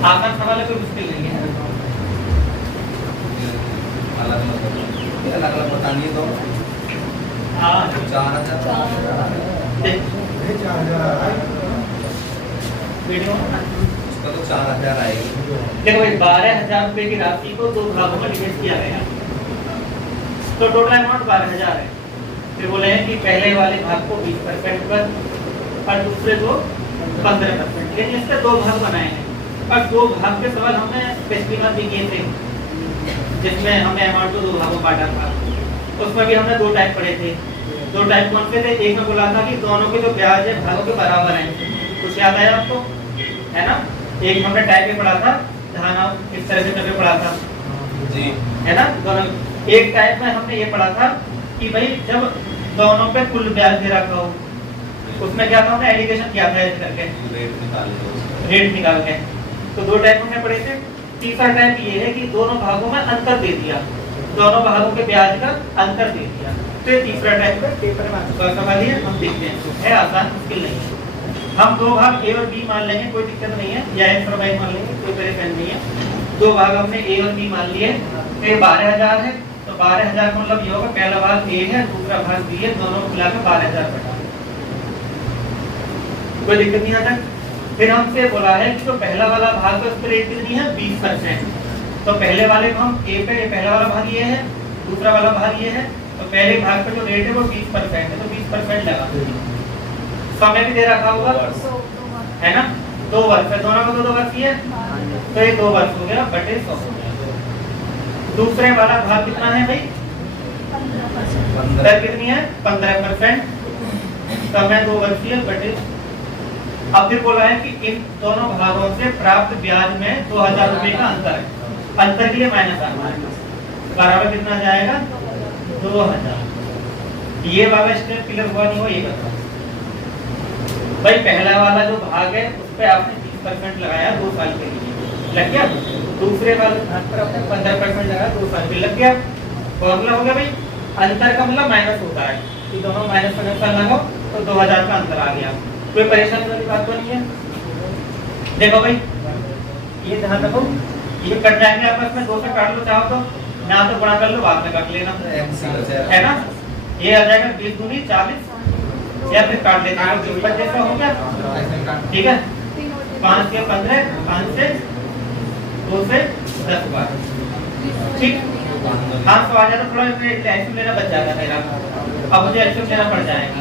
आसान सवाल है, कोई मुश्किल नहीं है। अलग अलग बताइए तो। हाँ 4000 वीडियो उसका तो 4000 आएगी। देखो भाई 12,000 रुपए की राशि को दो भागों में डिवाइड किया गया, तो टोटल अमाउंट 12,000 है। फिर बोले हैं कि पहले वाले भाग को 20% पर और दूसरे को 15%। लेकिन इसके दो भाग बनाए हैं और दो भाग के सवाल हमने पिछली बार भी किए थे, जिसमें हमने अमाउंट को दो भागों में बांटा था। उसमें भी हमने दो टाइप पढ़े थे। दो टाइप कौन से थे? एक में बोला था कि दोनों के जो ब्याज है भागों के बराबर हैं, कुछ याद आया आपको, है ना? एक हमने टाइप में पढ़ा था, जहाँ नाम इस तरह से करके पढ़ा था जी, है ना? दोनों एक टाइप में हमने ये पढ़ा था कि भाई जब दोनों पे कुल ब्याज दे रखा हो, उसमें क्या था, हमने एलिगेशन किया था ऐसे करके रेट निकाल के। तो दो टाइप हमने पढ़े थे। तीसरा टाइप ये है कि दोनों भागों में अंतर दे दिया, दोनों भागों के ब्याज का अंतर दे दिया। तो ये तीसरा टाइप का पेपर में आ चुका सवाल है, हम देखते हैं, है आसान, मुश्किल नहीं है। हम दो भाग ए और बी मान लेंगे, कोई दिक्कत नहीं है, या एक्स और वाई मान लेंगे, कोई परेशानी नहीं है। दो भाग हमने ए और बी मान लिए, तो 12,000 है, तो 12,000 का मतलब ये होगा पहला भाग ए है, दूसरा भाग बी है, दोनों मिलाकर 12,000 बटा। कोई दिक्कत नहीं आता। फिर हमसे बोला है कि जो पहला वाला भाग है उस पर रेट कितनी है? 20%। तो पहले वाले को हम ए पे, पहला वाला भाग ये है, दूसरा वाला भाग ये है, तो पहले भाग पे जो रेट है वो 20% है, तो 20% लगा। समय भी दे रखा होगा, है ना? 2 वर्ष है, दोनों को 2 वर्ष ही है, तो ये 2 वर्ष हो गया बटे 100 हो गया। दूसरे वाला भाग कितना है भाई? दर कितनी है? 15%, समय 2 वर्ष ही है बटे। अब फिर बोला है कि इन दोनों भागों से प्राप्त ब्याज में 2,000 रुपए का अंतर है, अंतर के लिए माइनस आना है, बराबर कितना जाएगा? 2,000। ये वाला स्टेप क्लियर हुआ नहीं हुआ ये बताओ भाई। पहला वाला जो भाग है उस पे आपने 20% लगाया 2 साल के लिए, लग गया। दूसरे वाले भाग पर आपने 15% लगाया 2 साल के लिए, लग गया। फॉर्मूला हो गया भाई, अंतर का मतलब माइनस होता है, कि दोनों माइनस का लगाओ तो 2,000 का अंतर आ गया। कोई परेशानी वाली बात तो नहीं है। देखो भाई ये ध्यान रखो, ये कट जाएंगे आपस में, 2 से काट लो चाहो तो, ना तो गुणा कर लो, बाद में काट लेना, है ना? ये आ जाएगा 20 दूनी 40, या फिर काट लेते हैं 25 हो गया, ठीक है। 5 के 15, 5 से 2 से 10 बार, ठीक। हाँ तो आ जाता, थोड़ा एल्शियम लेना बच जाएगा मेरा, अब मुझे एल्शियम लेना पड़ जाएगा,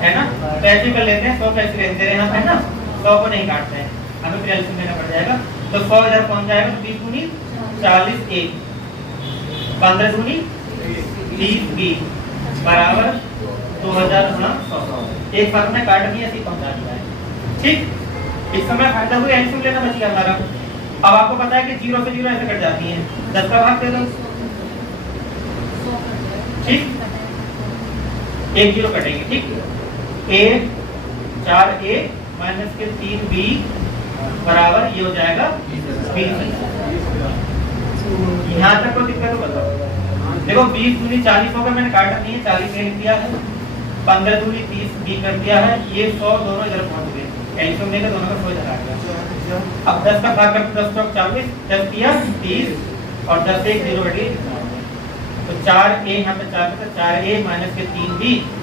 है ना? तो ऐसे कर लेते हैं, 100 पैसे लेते हैं यहाँ पे ना, 100 को नहीं काटते हैं, हमें फिर एल्शियम लेना पड़ जाएगा। तो 100 इधर पहुंच जाएगा, तो 20 दूनी 40 1, 15 दूनी 30 20 बराबर 2,000 गुणा 100। एक फर्क में काट दिया, ऐसे पहुंचा दिया है, ठीक। इस समय फायदा हुआ, एल्शियम लेना बच गया हमारा। अब आपको पता है कि 0 से 0 ऐसे कट जाती है, 10 का भाग दे दो, ठीक। 1 0 कटेंगे, ठीक। a 4a माइनस के 3b बराबर ये हो जाएगा 20। यहाँ तक कोई दिक्कत हो बताओ। देखो 20 दूनी 40 होगा, मैंने काटा नहीं है, 40 लिख दिया है, 15 दूनी 30 b कर दिया है, ये 100 दोनों इधर पहुंच गए, एल्शियम लेकर दोनों का 100 इधर आ गया। अब 10 का भाग करके 10 चौक 40, 10 दिया 30 और 10 1 0 हटी, तो 4a यहाँ पे 4 पे 4a माइनस के 3b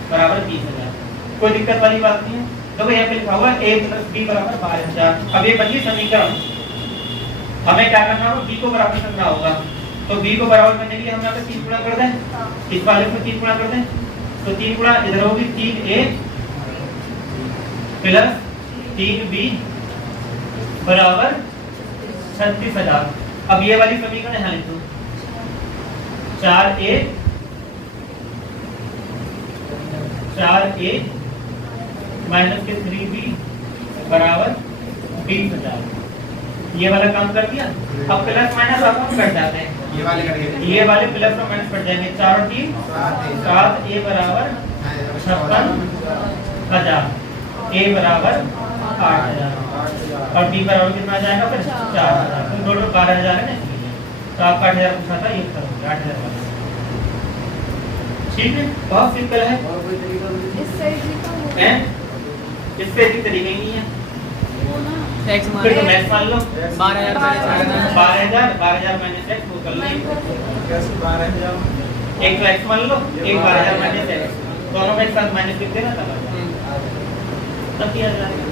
बराबर 30,000। कोई दिक्कत वाली बात नहीं है। तो यहाँ पे लिखा हुआ है a प्लस b बराबर 12,000। अब ये बची समीकरण, हमें क्या करना होगा? b को बराबर करना होगा, तो b को बराबर करने के लिए हम यहाँ पे 3 गुणा कर दें, इस वाले को 3 गुणा कर दें, तो 3 गुणा इधर होगी 3a प्लस 3b बराबर 36,000। अब ये वाली समीकरण यहाँ लिख दो, 4a माइनस के 3b बराबर 20,000। ये वाला काम कर दिया। अब प्लस माइनस आप कट जाते हैं, ये वाले प्लस और माइनस कट जाएंगे, 4 और 3 7, a बराबर 56,000, a बराबर 8,000 और b बराबर कितना आ जाएगा? फिर 4,000। तो टोटल 12,000 है ना, तो आपका 8,000 पूछा था, ये 8,000 वाला, ठीक है। बहुत सिंपल है, इससे भी तरीके नहीं है। एक्स मान फिर तो मैथ मान लो 12,000 12,000 माइनस एक्स वो कर लो। कैसे 12,000 एक तो एक्स मान लो, एक 12,000 माइनस एक्स, दोनों में एक साथ माइनस लिख देना था, तब किया जाएगा।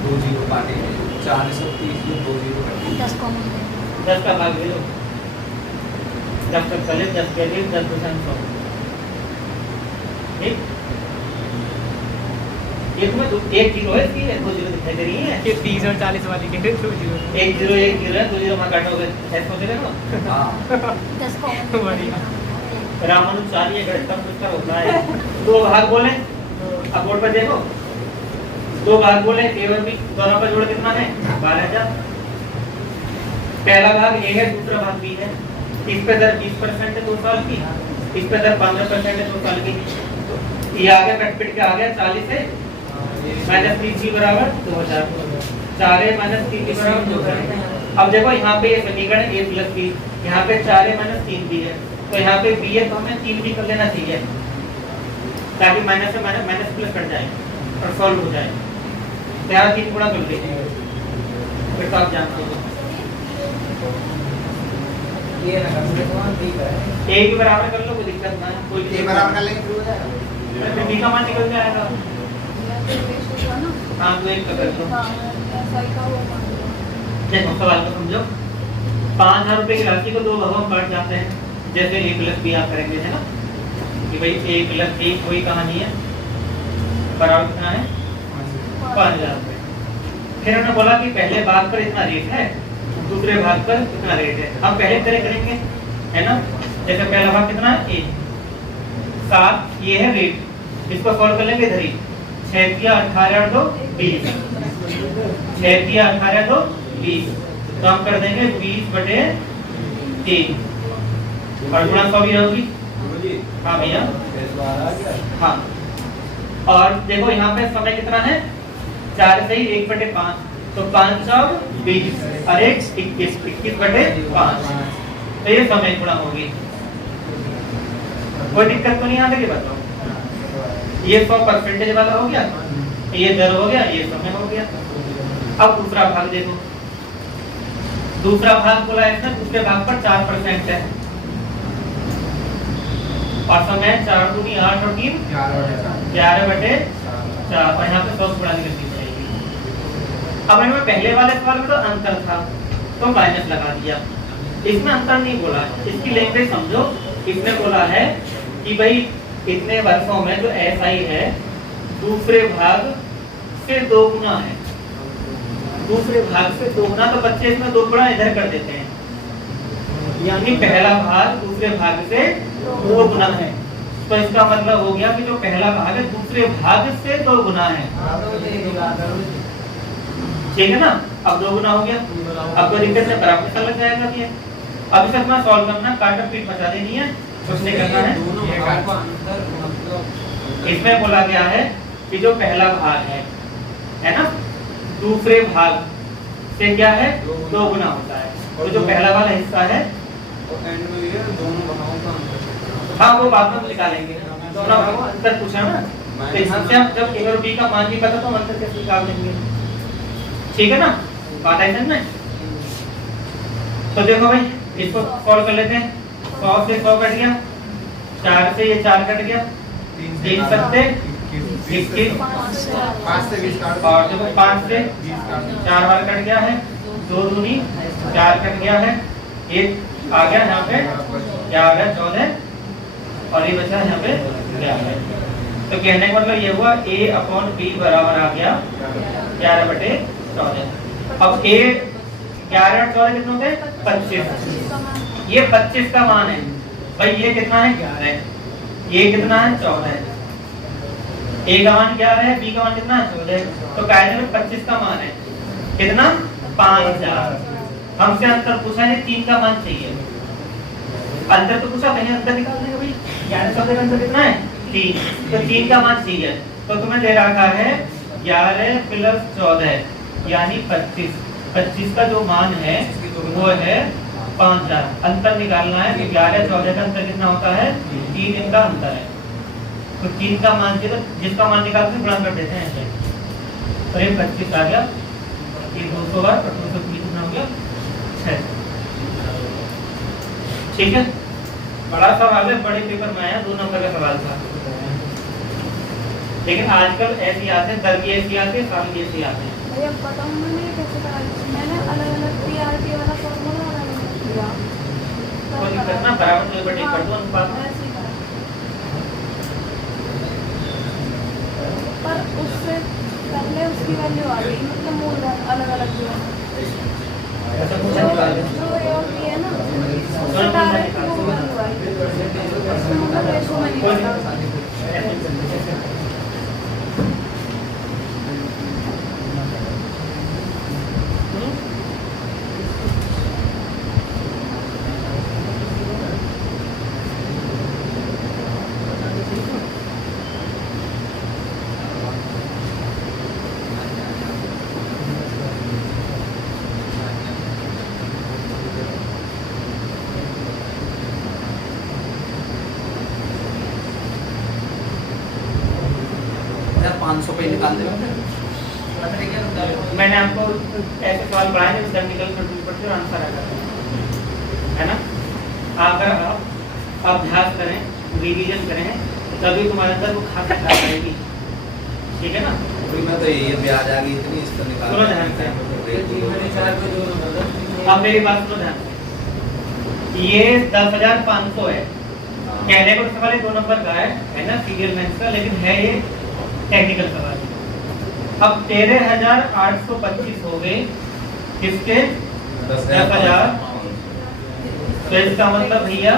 दो जीरो पाने 430 में 2 जीरो कटेंगे। 10 का भाग ले लो, 10 तक चले, 10 के लिए 10% 100, ठीक। ये तुम्हें एक जीरो है, इसकी 2 जीरो दिखाई दे रही है, ये 30 और 40 वाली के 2 जीरो। एक जीरो है, 2 जीरो वहाँ काटोगे ऐसे हो जाएगा ना। हाँ बढ़िया। रामानुजाचार्य गणितम पुस्तक होता है। दो भाग बोले, अब बोर्ड पर देखो, दो भाग बोले ए और बी, दोनों का जोड़ कितना है 12,000। पहला भाग ए है, दूसरा भाग बी है। इस पे दर 20% है 2 साल की, इस पे दर 15% है 2 साल की। तो ये आ गया, कट पिट के आ गया 40 है माइनस 3 बराबर 2,000, 4 माइनस 3 बराबर 2,000। अब देखो यहाँ पे ये समीकरण a प्लस b, यहाँ पे 4 माइनस 3 b है, तो यहाँ पे b है तो हमें 3 b कर लेना चाहिए, ताकि माइनस से माइनस प्लस कट जाए और सॉल्व हो जाए। तो यहाँ 3 गुणा कर लीजिए, फिर तो आप जानते हो ये ना कर तो ठीक है। a के बराबर कर लो, कोई दिक्कत ना है, कोई ये बराबर कर लेंगे फिर हो जाएगा। फिर b का मान निकल जाएगा। हाँ तो एक कर दो। देखो सवाल को समझो, 5,000 रुपए की राशि को 2 भागों में बांट जाते हैं, जैसे a प्लस b आप करेंगे, है ना, कि भाई a प्लस b कोई कहानी है, बराबर कितना है 5,000 रुपए। फिर उन्होंने बोला कि पहले भाग पर इतना रेट है, दूसरे भाग पर इतना रेट है। हम पहले तरह करेंगे, है ना, जैसे पहला भाग कितना है a 7, ये है रेट, इसको सॉल्व कर लेंगे इधर ही, 6 दिया 18 और 2 20, 6 दिया 18 2 20, तो हम कर देंगे 20/3 और गुणा 100 भी होगी। हाँ भैया, हाँ। और देखो यहाँ पे समय कितना है 4 से ही 1/5, तो 5 और 20 और 1 21, 21/5, तो ये समय गुणा होगी। कोई दिक्कत तो नहीं आ रही, बताओ। ये 100% वाला हो गया, ये दर हो गया, ये समय हो गया। अब दूसरा भाग देखो, दूसरा भाग बोला है इसने, दूसरे भाग पर 4% है और समय 4 दूनी 8 और 3 11/4, और यहाँ पे 100 गुणा निकलनी चाहिए। अब इनमें पहले वाले सवाल में तो अंतर था, तो माइनस लगा दिया। इसमें अंतर नहीं बोला, इसकी लैंग्वेज समझो। इसने बोला है कि भाई इतने वर्षों में जो SI है दूसरे भाग से 2 गुना है, दूसरे भाग से 2 गुना, तो बच्चे इसमें 2 गुना इधर कर देते हैं, यानी पहला भाग दूसरे भाग से 2 गुना है। तो इसका मतलब हो गया कि जो पहला भाग है दूसरे भाग से 2 गुना है, ठीक है ना। अब 2 गुना हो गया, अब कोई दिक्कत नहीं, बराबर पता लग जाएगा कि अब इसे अपना सॉल्व करना, काटा पीट मचा देनी है, कुछ नहीं करना है। इसमें बोला गया है कि जो पहला भाग है ना, दूसरे भाग से क्या है 2 गुना होता है, तो जो पहला वाला हिस्सा है हाँ वो बाद में निकालेंगे, दोनों भागों अंतर पूछा ना, तो यहाँ से हम जब a और b का मान नहीं पता तो अंतर कैसे निकाल देंगे, ठीक है ना, बात है समझ में। तो देखो भाई इसको सॉल्व कर लेते हैं। 100 से 100 कट गया, 4 से ये 4 कट गया, 3 सत्ते 21, 5 से 20 काट और देखो 5 से 4 बार कट गया है, 2 दूनी 4 कट गया है, एक आ गया यहाँ पे क्या आ गया 14, और ये बचा यहाँ पे 11। तो कहने का मतलब ये हुआ A/B बराबर आ गया 11/14। अब A 11 और 14 कितने होते हैं? 25। ये 25 का मान है भाई। ये कितना है? 11। ये कितना है? 14। A का मान 11 है, B का मान कितना है? 14। तो कायदे में 25 का मान है कितना? 5000। हमसे अंतर पूछा है, 3 का मान चाहिए। अंतर तो पूछा, कहीं अंतर निकाल देंगे भाई। 11 14 का अंतर कितना है? 3। तो 3 का मान चाहिए। तो तुम्हें दे रखा है 11 + 14 यानी 25। 25 का जो मान है वो है 5000। अंतर निकालना है कि 11 14 का अंतर कितना होता है? 3 इनका अंतर है। तो 3 का मान चाहिए, तो जिसका मान निकालते हैं गुणा कर देते हैं ऐसे। तो ये 25 आ गया। ये 200 बार 220 कितना हो गया? 6। ठीक है, बड़ा सवाल है, बड़े पेपर में आया, 2 नंबर का सवाल था। लेकिन आजकल ऐसी आते हैं, दर की ऐसी आती है, साल की ऐसी आते हैं। भैया बताऊं मैंने कैसे करा? मैंने अलग-अलग पीआरटी वाला फॉर्मूला अलग-अलग किया। कोई दिक्कत ना, बराबर जो बटे कर दो अनुपात में। ऐसे ही करा। पर उससे पहले उसकी वैल्यू आ गई, मतलब मूलधन अलग-अलग जो है। ऐसा कुछ निकाल दो। जो A और B है ना, उससे डायरेक्ट वो वैल्यू आई। मतलब रेशो में निकाला। यार 500 पे निकाल दे। मैंने आपको ऐसे सवाल पढ़ाए हैं जो टेक्निकल कंप्यूटर पर आंसर आएगा, है ना? अगर आप अभ्यास करें, रिवीजन करें, तभी तुम्हारे अंदर वो खासियत आ जाएगी। ठीक है ना? अभी मैं तो ये ब्याज आ गई इतनी, इसको निकाल। सुनो ध्यान से, अब मेरी बात सुनो ध्यान से। ये 10,500 है। कहने को सवाल 2 नंबर का है ना, सीरियल मेंस का, लेकिन है ये टेक्निकल सवाल। अब 13,825 हो गए किसके? 10,000। तो इसका मतलब भैया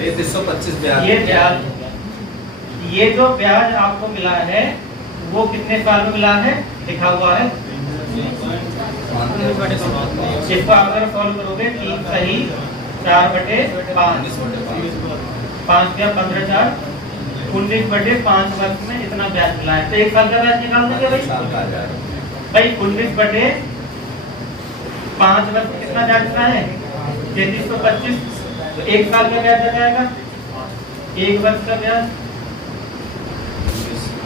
ये 325 ब्याज। ये ब्याज हो गया। ये जो ब्याज आपको मिला है वो कितने साल में मिला है? लिखा हुआ है। इसको आप अगर सॉल्व करोगे 3 सही 4/5, 5 क्या 15 4 19/5 वर्ष में इतना ब्याज मिला है। तो 1 साल का ब्याज निकाल देंगे भाई। 19/5 वर्ष में कितना ब्याज मिला है? 3325। तो 1 साल का ब्याज आ जाएगा। 1 वर्ष का ब्याज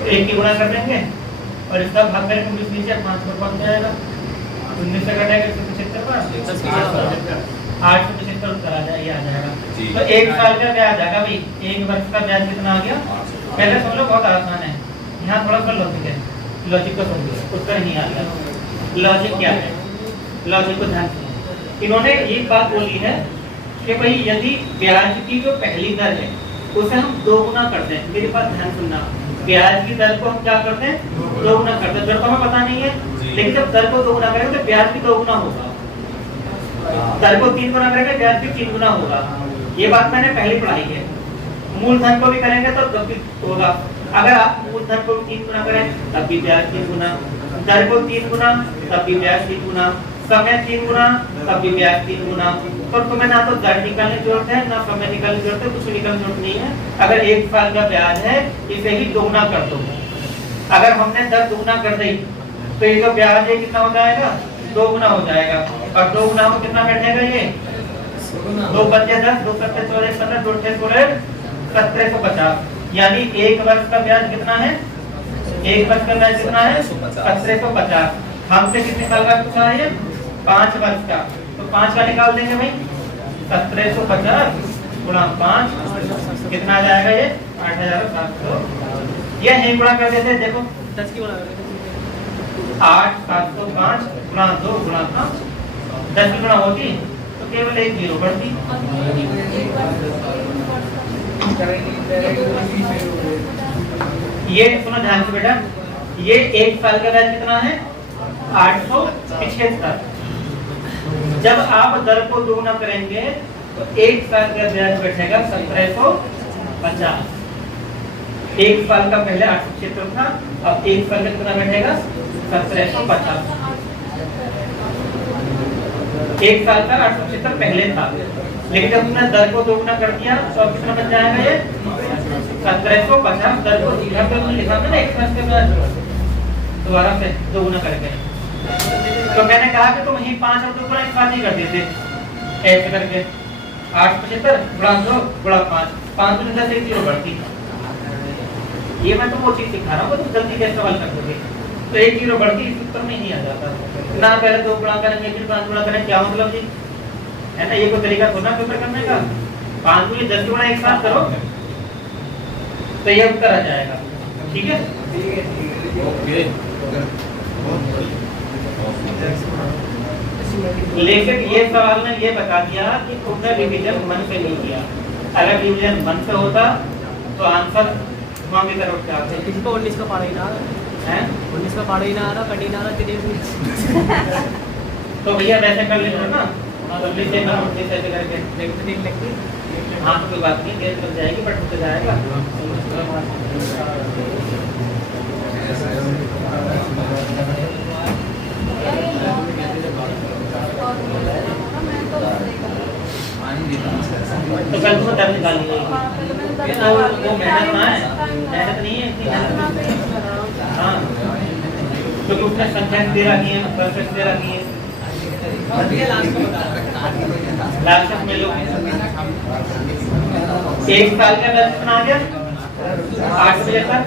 1 की गुणा कर देंगे और इसका भाग करके 19 नीचे 5 पर पहुंच जाएगा। 19 से घटाएगा 175 875 उत्तर आ जाएगा। तो 1 साल का ब्याज आएगा भाई। 1 वर्ष का ब्याज कितना आ गया? पहले समझ लो, बहुत आसान है। यहाँ थोड़ा सा लॉजिक है, लॉजिक को समझो, उत्तर नहीं आ गया। लॉजिक क्या है? लॉजिक को ध्यान से, इन्होंने एक बात बोली है कि भाई यदि ब्याज की जो पहली दर है उसे हम 2 गुना कर दें। मेरी बात ध्यान सुनना, ब्याज की दर को हम क्या करते हैं? 2 गुना करते हैं। दर तो हमें पता नहीं है, लेकिन जब दर को 2 गुना करेंगे तो ब्याज भी 2 गुना होगा। दर को 3 गुना करेंगे, ब्याज भी 3 गुना होगा। ये बात मैंने पहले पढ़ाई है। मूलधन को भी करेंगे तो तब भी होगा। अगर आप मूलधन को 3 गुना करें तब भी ब्याज 3 गुना, दर को 3 गुना तब भी ब्याज 3 गुना, समय 3 गुना तब भी ब्याज 3 गुना। तो तुम्हें ना तो दर निकालने की जरूरत है, ना समय निकालने की जरूरत है, कुछ निकालने की जरूरत नहीं है। अगर 1 साल का ब्याज है इसे ही 2 गुना कर दो। अगर हमने दर 2 गुना कर दी तो ये जो ब्याज है कितना हो जाएगा? 2 गुना हो जाएगा। और 2 गुना में कितना बैठेगा? ये 2 बचे 10, 2 7 14 15 2 6 16 1750। यानी 1 वर्ष का ब्याज कितना है? 1 वर्ष का ब्याज कितना है? 1750। हमसे कितने साल का पूछा है? 5 वर्ष का। तो 5 का निकाल देंगे भाई। 1750 गुणा 5 कितना आ जाएगा? ये 8700। ये नहीं गुणा कर देते, देखो 10 की गुणा करें 8705 गुणा 2 गुणा 10 की गुणा होती तो केवल 1 जीरो बढ़ती। ये सुनो ध्यान से बेटा, ये 1 साल का ब्याज कितना है 875। जब आप दर को दोगुना करेंगे तो 1 साल का ब्याज बैठेगा 1750। 1 साल का पहले 875 था, अब 1 साल का कितना बैठेगा 1750। 1 साल का 875 पहले था, लेकिन जब तुमने दर को दोगुना कर दिया तो अब कितना बच जाएगा ये 1750। दर को सीधा पे हमने लिखा था ना 1 साल के बाद दोबारा से दोगुना करके। तो मैंने कहा कि तुम यही 5 और 2 गुणा एक साथ ही कर देते ऐसे करके 875 गुणा 2 गुणा 5, 5 में 10 एक 0 बढ़ती। ये मैं तुमको चीज सिखा रहा हूँ, तुम जल्दी कैसे सवाल कर दोगे। तो 1 0 बढ़ती इस उत्तर में नहीं आ जाता ना, पहले 2 गुणा करेंगे फिर 5 गुणा करेंगे, क्या मतलब जी है ना। ये कोई तरीका थोड़ा पेपर करने का। 5 गुणे 10 गुणा एक साथ करो तो ये उत्तर आ जाएगा। ठीक है लेकिन ये सवाल ने ये बता दिया कि तुमने डिवीजन मन से नहीं किया। अगर डिवीजन मन से होता तो आंसर वहां की तरफ से आते। किसी को 19 का पढ़ा ही ना हैं 19 का पढ़ा ही ना आ रहा, कटी ना आ रहा तेरे तो भैया वैसे कर लेना ना, जल्दी से ना उठे से करके देख लेते। हाँ तो कोई बात नहीं, देर लग जाएगी बट हो जाएगा। तो कल तुम्हें दर्द निकालनी चाहिए। वो मेहनत ना है, मेहनत नहीं है इतनी मेहनत। हाँ तो उसने संख्या दे रखी है, परफेक्ट दे रखी है। लास्ट तक में लो 1 साल का बैच बना गया 8 बजे तक।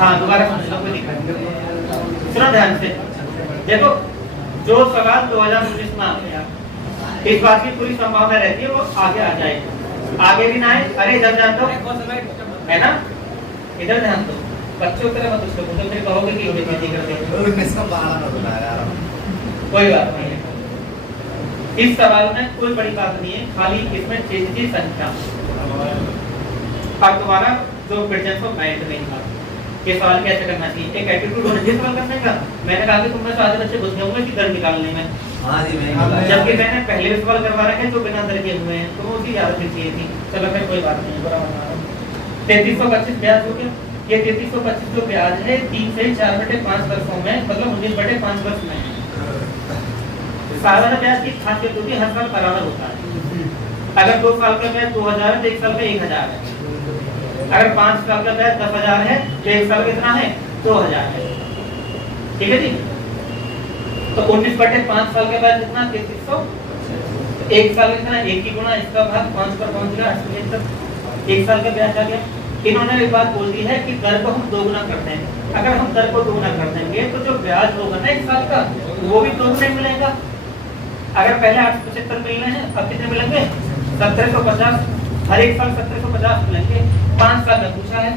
हाँ दोबारा समझ लो, कोई दिक्कत नहीं। सुनो ध्यान से देखो, जो सवाल 2019 में आ गया इस बात की पूरी संभावना रहती है वो आगे आ जाएगा। आगे भी ना आए, अरे इधर ध्यान दो है ना, इधर ध्यान दो। बच्चों की तरह मत उसको तो फिर कहोगे कि बेइज्जती करते हैं। कोई बात नहीं है, इस सवाल में कोई बड़ी बात नहीं है, खाली इसमें चीज की संख्या और तुम्हारा जो प्रेजेंस ऑफ माइंड नहीं था। ये सवाल कैसे करना चाहिए, एक एटीट्यूड होना चाहिए सवाल करने का। मैंने कहा कि तुम में से आधे बच्चे घुस गए होंगे कि दर निकालने में, जबकि मैंने पहले भी सवाल करवा रखे जो बिना दर के हुए हैं, तो वो उसकी याद रखनी चाहिए थी। चलो फिर कोई बात नहीं, बुरा मत मानो। 3325 ब्याज हो गया। ये 3325 जो ब्याज है 3 से 4/5 वर्षों में, मतलब 19/5 वर्ष में है। सालाना ब्याज की खासियत होती है हर साल बराबर होता है। अगर 2 साल का ब्याज 2000 है तो 1 साल का 1000 है। अगर 5 साल का ब्याज 10,000 है तो 1 साल कितना है 2000 है। ठीक है जी। तो 19/5 साल के बाद कितना 3300, 1 साल कितना 1 की गुणा इसका भाग 5 पर पहुंच गया 875, 1 साल का ब्याज आ गया। इन्होंने एक बात बोल दी है कि दर को हम दोगुना करते हैं। अगर हम दर को दोगुना कर देंगे तो जो ब्याज होगा ना 1 साल का वो भी दोगुना मिलेगा। अगर पहले 875 मिलने हैं, अब कितने मिलेंगे 1750। हर एक साल 1750 मिलेंगे। 5 साल में पूछा है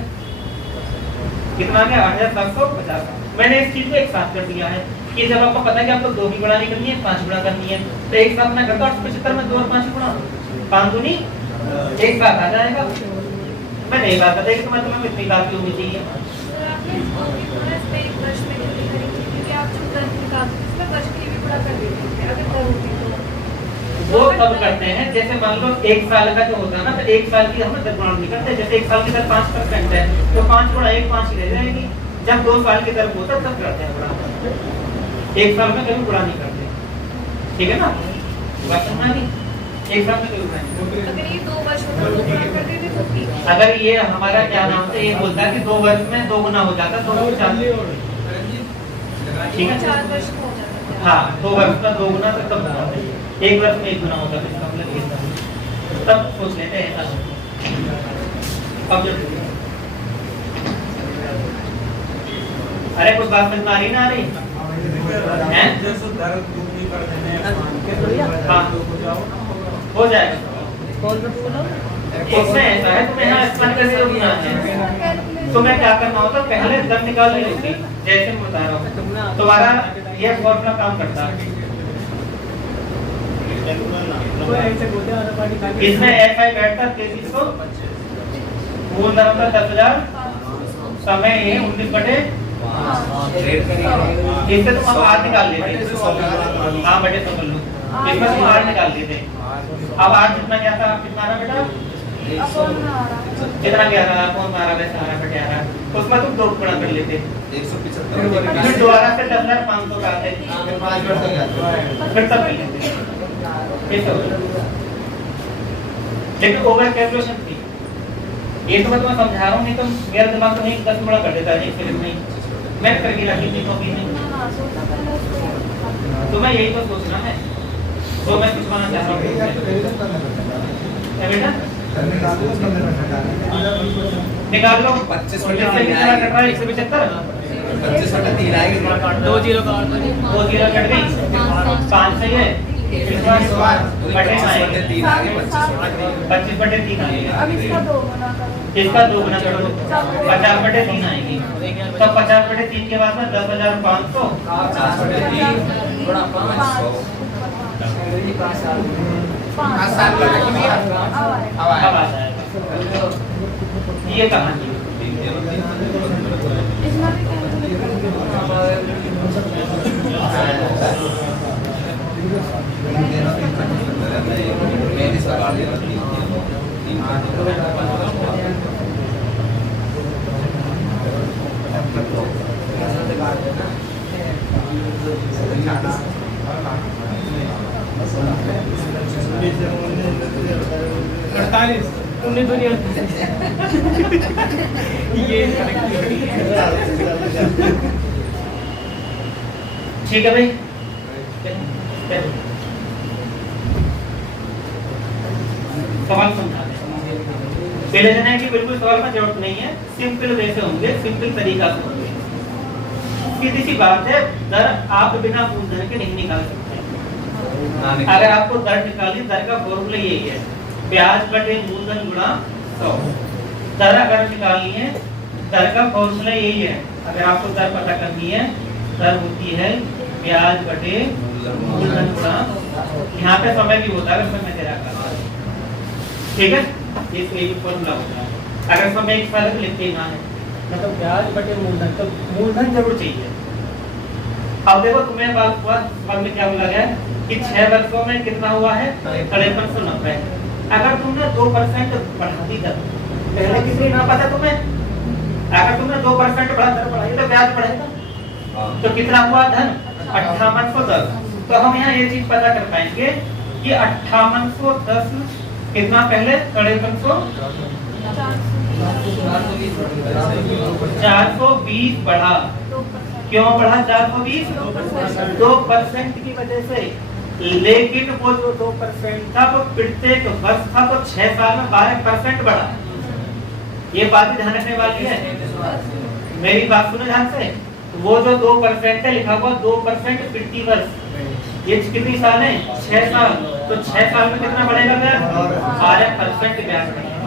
कितना आ गया 8750। मैंने इस चीज को एक साथ कर दिया है कि जब आपको पता है कि आपको 2 की गुणा नहीं करनी है 5 गुणा करनी है, तो एक साथ मैं करता 875 में 2 और 5 गुणा 5 दूनी एक साथ आ जाएगा। मैं नहीं बात बताई कि तुम्हें तुम्हें इतनी बात क्यों होनी चाहिए। वो तब करते हैं जैसे मान लो 1 साल का जो होता है ना, तो 1 साल की हम दर गुणा नहीं करते। जैसे 1 साल की दर 5% है तो 5 गुणा 1 5 ही रह जाएगी। जब 2 साल की दर होता है तब करते हैं गुणा। 1 साल में कभी गुणा नहीं करते। ठीक है ना, बात समझ नहीं। 1 साल में कभी गुणा नहीं। अगर ये 2 वर्ष में गुणा कर देते तो ठीक है। अगर ये हमारा क्या नाम से ये बोलता है कि 2 वर्ष में 2 गुना हो जाता तो ठीक है 4 वर्ष में हो जाता है। हाँ 2 वर्ष में 2 गुना तक तब होता है। 1 वर्ष में 1 गुना होता है, इसका मतलब ये था। तब सोच लेते हैं अब जो अरे कुछ बात समझ में आ रही ना आ रही हैं? हाँ हो जाएगा। कौन सा बोला इसमें ऐसा है तुम्हें यहाँ एक्सप्लेन करके होना है। तो मैं क्या करना होता पहले दर निकालनी होती जैसे मैं बता रहा हूँ। तुम्हारा ये फॉर्मूला काम करता है। इसमें FI बैठता 3300, मूल धन का 10,000, समय है 19 बटे, इससे तुम अब आठ निकाल लेते, हाँ बटे तो कर लो, इसमें तुम 8 निकाल लेते। अब 8 कितना क्या था, कितना रहा बेटा, कितना क्या रहा, कौन मारा वैसे आ रहा बटे आ रहा, उसमें तुम 2 गुणा कर लेते, 175 फिर दोबारा से 10,500 का आते, फिर तब कर लेते, लेकिन ओवर कैलकुलेशन थी, ये तो मैं तुम्हें समझा रहा हूँ, नहीं तो मेरा दिमाग तो नहीं 10 गुणा कर देता है, एक सेकंड में मैं करके रखी थी कॉपी में, तुम्हें यही तो सोचना है, तो मैं पूछवाना चाह रहा हूँ बेटा, निकाल लो 25 बटे कितना कट रहा है, 175, 25 बटे 3 आएगी, 2 जीरो का 2 जीरो कट गई, 5 सही है, बटे 3 आएगी, 25 बटे 3 आएगी, अब इसका 2 गुना करो, इसका 2 गुना करो, 50 बटे 3 आएगी, तो 50 बटे 3 के बाद में 10,500, 50 बटे 3 गुणा 500, 5 साल का अब आ जाएगा, ये कहानी है। इसमें भी मैंने सवाल दिया उन्हें दुनिया ये ठीक है भाई, सवाल समझा दें। पहले जना है कि बिल्कुल सवाल में जरूरत नहीं है, सिंपल वे से होंगे, सिंपल तरीका से होंगे। सीधी सी बात है, दर आप बिना मूलधन के नहीं निकाल सकते। अगर आपको दर निकाली, दर का फॉर्मूला यही है, ब्याज बटे मूलधन गुणा 100। दर अगर निकालनी है, दर का फॉर्मूला यही है, अगर आपको दर पता करनी है, दर होती है ब्याज बटे मूलधन गुणा, यहाँ पे समय भी होता है, समय दे रहा, ठीक है, ये फॉर्मूला होता है। अगर समय एक साल में लिखते ही ना है, मतलब ब्याज बटे मूलधन, तो मूलधन जरूर चाहिए। अब देखो तुम्हें बाद में क्या बोला गया कि 6 वर्षों में कितना हुआ है, 5390। अगर तुमने 2% बढ़ा दी दर, पहले कितनी ना पता तुम्हें, अगर तुमने 2% बढ़ा दर बढ़ाई तो ब्याज बढ़ेगा, तो कितना हुआ धन 5810। तो हम यहाँ ये चीज पता कर पाएंगे कि 5810 कितना पहले 420 बढ़ा, क्यों बढ़ा 420? 2% की वजह से। लेकिन वो जो 2% था वो प्रत्येक वर्ष था, तो 6 साल में 12% बढ़ा। ये बात ध्यान रखने वाली है, मेरी बात सुनो ध्यान से। वो जो 2% है लिखा हुआ 2% प्रति वर्ष, ये कितनी साल है? 6 साल। तो 6 साल में कितना बढ़ेगा ब्याज? 12% ब्याज बढ़ेगा।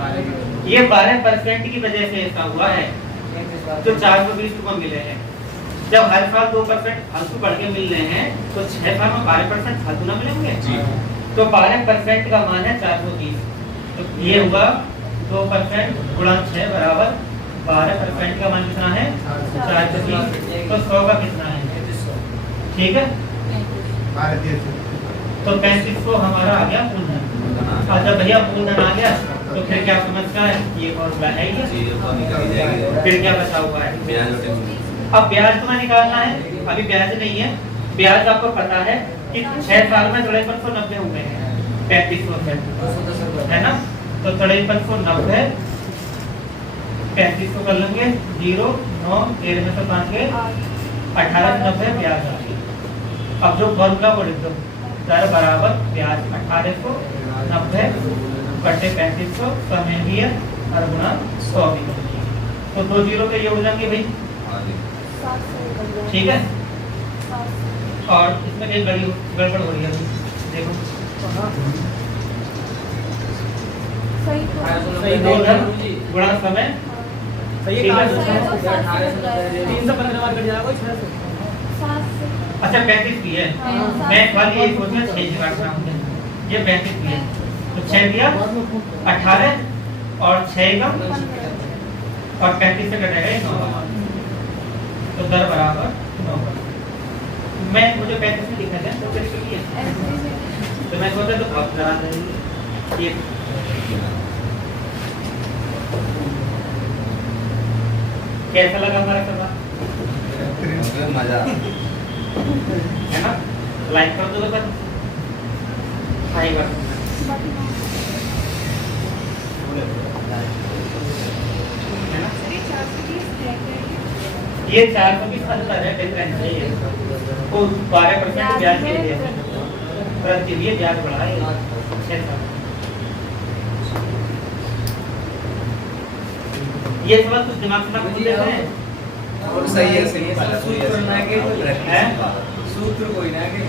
ये 12% की वजह से ऐसा हुआ है, जो 420 रुपए मिले हैं। जब हर साल 2% फालतू बढ़ के मिल रहे हैं, तो 6 साल में 12% फालतू ना मिलेंगे। तो 12% का मान है 420। तो ये हुआ 2% गुणा 6 बराबर 12% का मान कितना है? 420। तो 100 का कितना है? ठीक है, तो 3500 हमारा आ गया मूलधन। जब भैया मूलधन आ गया तो फिर क्या समझता है? ये फॉर्मूला है ही। फिर क्या बचा हुआ है? अब ब्याज तुम्हें निकालना है, अभी ब्याज नहीं है। ब्याज आपको पता है कि 6 साल में 5390 हुए हैं, 3500 है ना। तो 5390 3500 कर लेंगे, 0 9 13 में से 5 गए 1890 ब्याज आ गई। अब जो फॉर्मूला वो लिख दो, दर बराबर ब्याज 1890 बटे 3500 समय दिया और गुणा 100 भी। तो 2 जीरो के ये उड़ जाएंगे भाई, ठीक है। और इसमें एक गड़बड़ हो रही है, देखो सही तो मूलधन गुणा समय, सही है। 315 बार कट जाएगा 6 से। 7 से अच्छा 35 की है। मैं खाली यही सोच रहा 6 की बात कर रहा हूँ, ये 35 की है। तो 6 दिया 18 और 6 का और 35 से कटेगा ये 9 तो दर बराबर 9। मैं मुझे 35 में लिखना है तो कैसे किया तो मैं सोचा तो बहुत करा देंगे ये कैसा लगा हमारा सवाल मजा है ना लाइक कर दो बस आएगा है ना ये 420 अंतर है डिफरेंस है ये वो 12% ब्याज के लिए प्रति लिए ब्याज बढ़ा है 6 ये सवाल कुछ दिमाग में पूछ देते हैं और सही है सूत्र ना के हैं सूत्र कोई ना के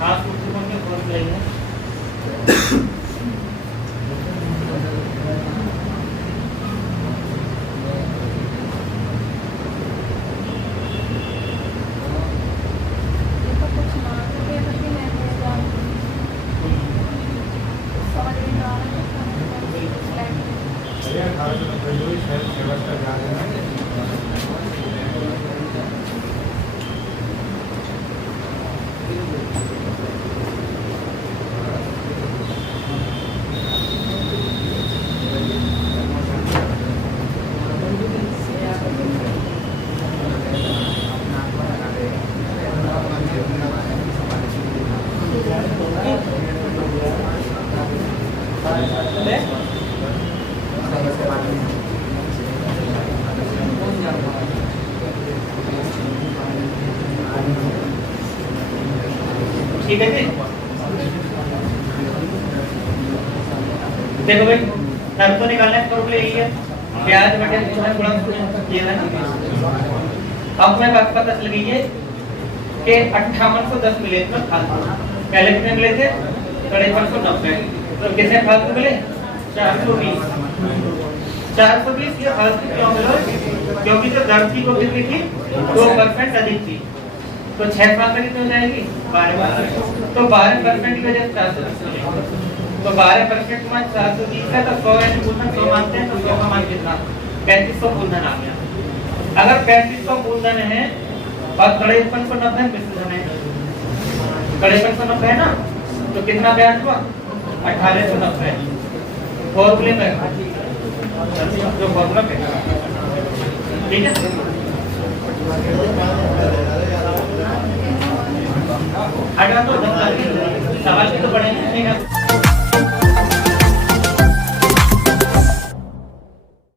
हाँ सूत्र को क्या खोज लेंगे ठीक है जी देखो भाई दर तो निकालना है फॉर्मूला यही है ब्याज बटे मूलधन गुणा ये है अब मैं बात पता चल गई है कि 5810 मिले तो फालतू पहले कितने मिले थे 5390 तो कितने फालतू मिले 420 ये फालतू क्यों मिला क्योंकि जो दर थी वो कितनी थी 2% अधिक थी तो 6 साल में कितनी हो जाएगी 12% तो 12% की वजह से 420 तो 12% में 420 है तो 100 है मूलधन 100 मानते हैं तो 100 का मान कितना 3500 मूलधन आ गया अगर 3500 मूलधन है और 5390 मिश्रधन है 5390 है ना तो कितना ब्याज हुआ 1890 फॉर्मूले में जो फॉर्मूला पे ठीक है अगर तो सवाल भी तो बड़े हैं